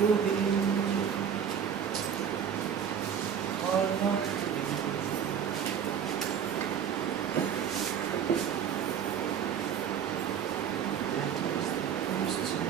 to be or not to be. That is the question.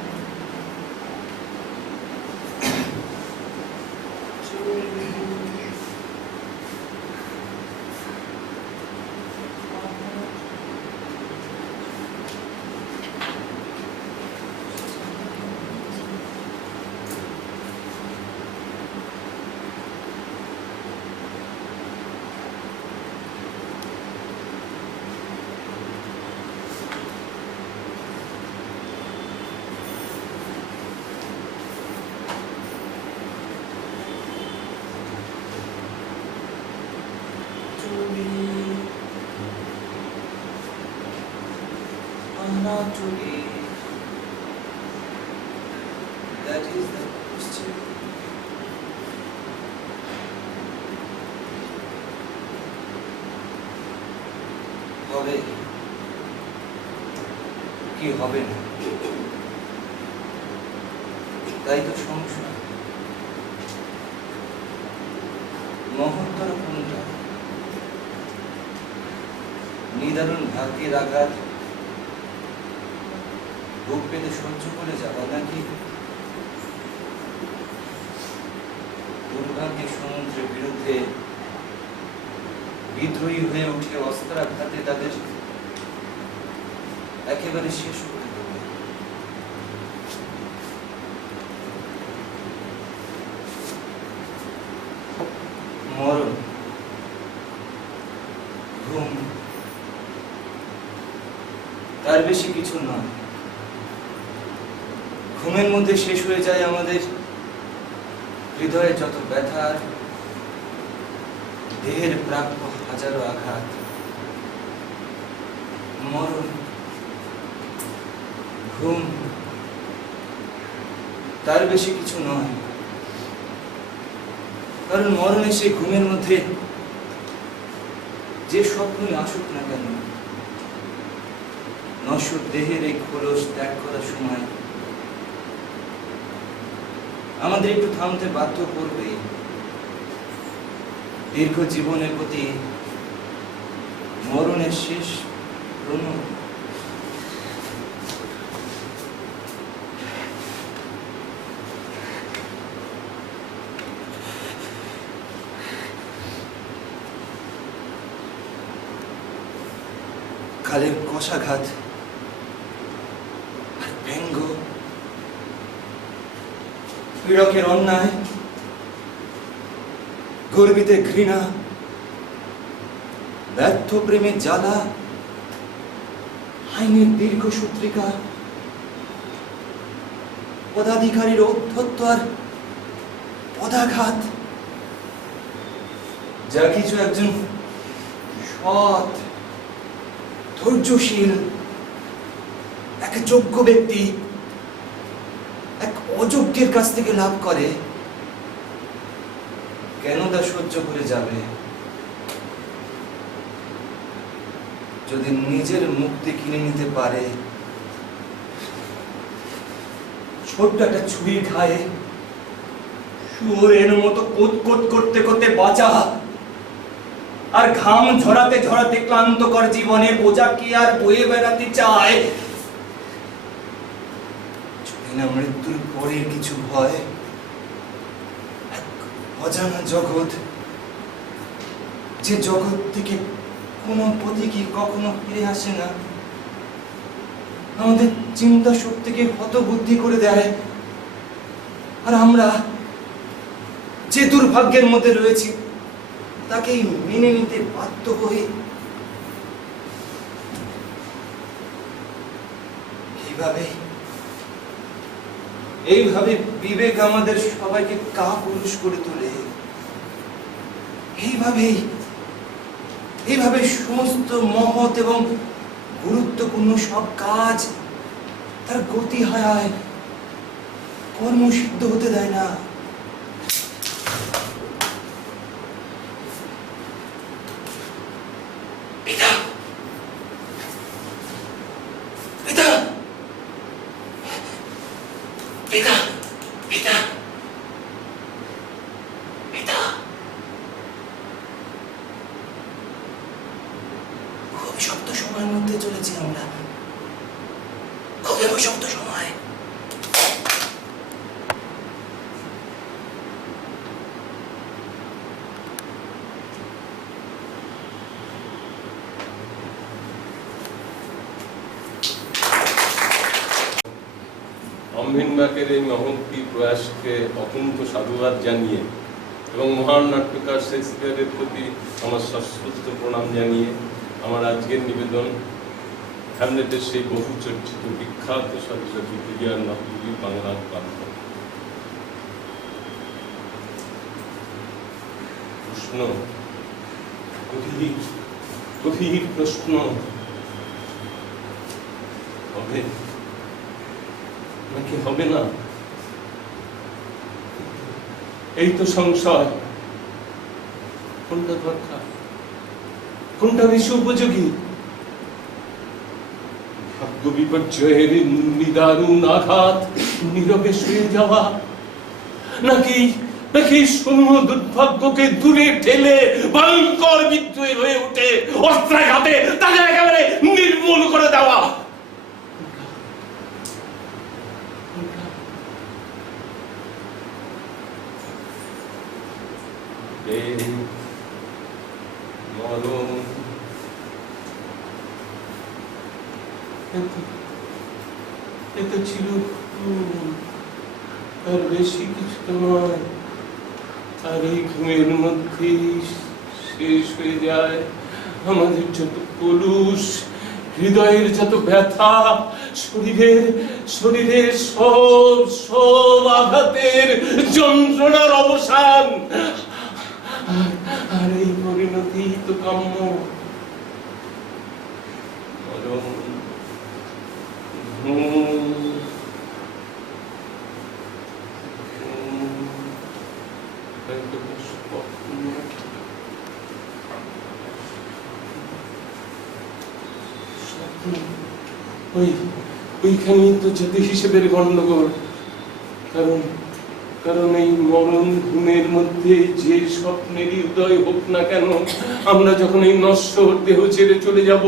To be or not to be, that is the question. হবে কি হবে না, তাই তো সংশয়। মহত্তর কোনটা, নিদারুণ ভাগ্যের আঘাত বুক পেতে সহ্য করে যাওয়া, নাকি দুর্ভাগ্যের সমুদ্রের বিরুদ্ধে বিদ্রোহী হয়ে উঠে অস্ত্রাঘাতে তাদের একেবারে শেষ করে দেবে। মরণ, ঘুম, তার বেশি কিছু নয়। ঘুমের মধ্যে শেষ হয়ে যায় আমাদের হৃদয়ে যত ব্যথার, দেহের প্রাপ্য হাজারো আঘাত। মরণ, ঘুম, তার বেশি কিছু নয়। কারণ মরণে সেই ঘুমের মধ্যে যে স্বপ্নই আসুক না কেন, নশ্বর দেহের এই খোলস ত্যাগ করার সময় আমাদের একটু থামতে বাধ্য করবে। দীর্ঘ জীবনের প্রতি মরণের শেষ প্রণয়। কালের কষাঘাত আর ব্যঙ্গ, পীড়কের অন্যায়, গর্বিতে ঘৃণা, ব্যর্থ প্রেমের জ্বালা, আইনের দীর্ঘসূত্রিকা, পদাধিকারীর ঔদ্ধত্য আর পদাঘাত, যা কিছু একজন সৎ, ধৈর্যশীল, এক যোগ্য ব্যক্তি এক অযোগ্যের কাছ থেকে লাভ করে, কেন তা সহ্য করে যাবে? যদি নিজের মুক্তি কিনে নিতে পারে, ছোট্ট একটা ছুরির ঘায়ে শুয়োরের মতো কোতকোত করতে করতে বাঁচা, আর ঘাম ঝরাতে ঝরাতে ক্লান্তকর জীবনের বোঝা কি আর বয়ে বেড়াতে চায়? যদি না মৃত্যুর পরে কিছু হয়, অজানা জগৎ, যে জগৎ থেকে কোনো প্রতীকী কখনো ফিরে আসে না, আমাদের চিন্তা শক্তিকে হতবুদ্ধি করে দেয়, আর আমরা যে দুর্ভাগ্যের মধ্যে রয়েছি তাকেই মেনে নিতে বাধ্য হই। এইভাবে বিবেক আমাদের সবাইকে কাপুরুষ করে তোলে। এইভাবে সমস্ত মহৎ এবং গুরুত্বপূর্ণ সব কাজ তার গতি হারায়, কর্ম সিদ্ধ হতে দেয় না। পিতা, পিতা, পিতা। অভিশপ্ত সময়ের মধ্যে চলেছি আমরা, খুবই অভিশপ্ত সময়। অমহিন্দাকের এই মহৎ প্রয়াসকে অকুণ্ঠ সাধুবাদ জানিয়ে এবং মহান নাট্যকার শেক্সপিয়ারের প্রতি আমার সশ্রদ্ধ প্রণাম জানিয়ে আমার আজকের নিবেদন হ্যামলেটের সেই বহু চর্চিত বিখ্যাত সাধুসাধু বিরিয়ার নবী বাংলার প্রান্ত। প্রশ্ন, গভীর প্রশ্ন, হবে নাকি হবে না? এই তো সংশয়। কোনটা দরকার, কোনটা বেশি উপযোগী? ভাগ্য বিপর্যয়ের নিদারুণ আঘাত নীরবে শুয়ে যাওয়া, নাকি নাকি সমূহ দুর্ভাগ্যকে দূরে ঠেলে ভয়ঙ্কর বিদ্রোহী হয়ে উঠে অস্ত্রাঘাতে তাদের একেবারে নির্মূল করে দেওয়া? এত ছিল আর বেশি কিছু নয়। আর এই ঘুমের মধ্যেই শেষ হয়ে যায় আমাদের যত কলুষ, হৃদয়ের যত ব্যথা, শরীরের সব আঘাতের যন্ত্রণার অবসান। আর এই পরিণতি তো কাম্য। ওইখানেই তো জাতি হিসেবের গন্ডগোল। কারণ এই মরণ ঘুমের মধ্যে যে স্বপ্নেরই উদয় হোক না কেন, আমরা যখন এই নশ্বর দেহ ছেড়ে চলে যাব,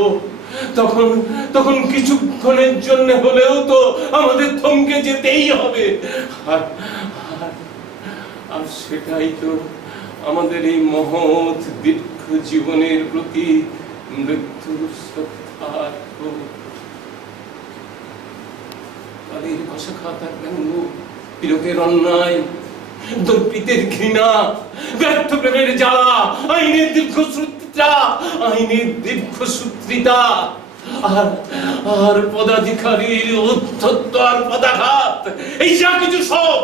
তখন কিছুক্ষণের জন্য হলেও তো আমাদের থমকে যেতেই হবে। আর সেটাই তো আমাদের এই মহৎ দীর্ঘ জীবনের প্রতি মৃত্যুর শ্রদ্ধার তাদের ভাষা খাতার ব্যঙ্গ, তিলকের অন্যায়, দর্পিতের ঘৃণা, ব্যর্থ প্রেমের জ্বালা, আইনের দীর্ঘসূত্রিতা, আর পদাধিকারীর উদ্ধত্ত আর পদাঘাত, এই যা কিছু সব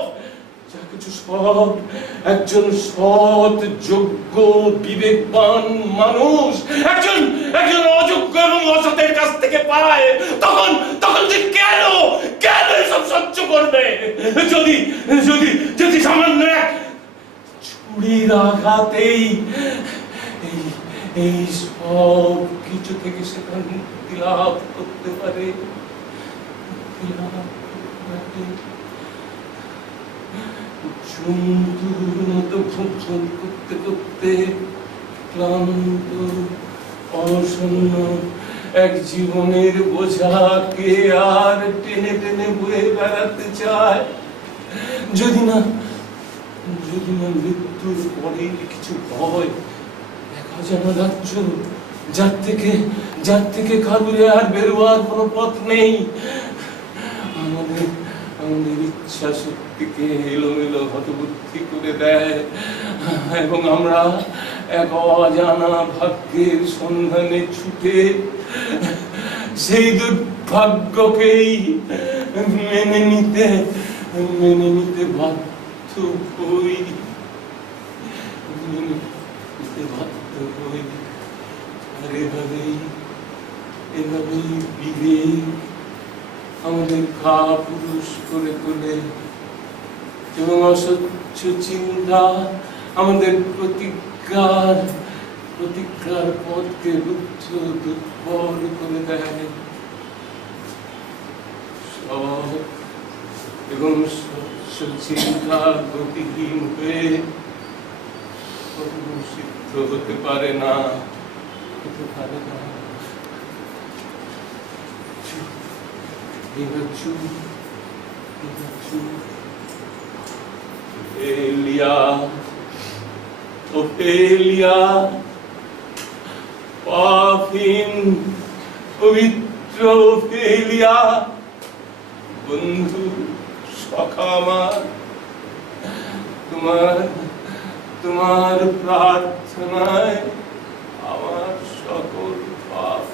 একজন সৎ, যোগ্য, বিবেকবান মানুষ একজন অযোগ্য এবং অসতের কাছ থেকে পায়, তখন যে কেন এসব সহ্য করবে? যদি সামান্য এক ছুরির আঘাতেই এই সব কিছু থেকে সেখানে মুক্তি লাভ করতে পারে। জন্তুর মতো ভক্ষণ করতে করতে ক্লান্ত অসন্ন এক জীবনের বোঝাকে আর টেনে টেনে বয়ে বেড়াতে চায়। যদি না মৃত্যুর পরে কিছু ভয়, এক অজানা রাজ্য, যার থেকে কারুরে আর বেরোয়ার কোনো পথ নেই। আমাদের ইচ্ছা শক্তিকে এলোমেলো হতবুদ্ধি করে দেয় এবং আমরা এক অজানা ভাগ্যের সন্ধানে ছুটে সেই দুর্ভাগ্যকেই মেনে নিতে বাধ্য হই। আর এভাবেই বিবেক আমাদের কাপুরুষ করে তোলে এবং অস্বচ্ছ চিন্তা আমাদের প্রতিজ্ঞার পথকে রুদ্ধ দুর্বল করে দেয়। সব এবং স্বচ্ছ চিন্তা গতিহীন হয়ে সিদ্ধ হতে পারে না। Pikachu, Pikachu. ওফেলিয়া, ওফেলিয়া, পাপিন পবিত্র ওফেলিয়া, বন্ধু সখা আমার, তোমার প্রার্থনায় আমার সকল পাপ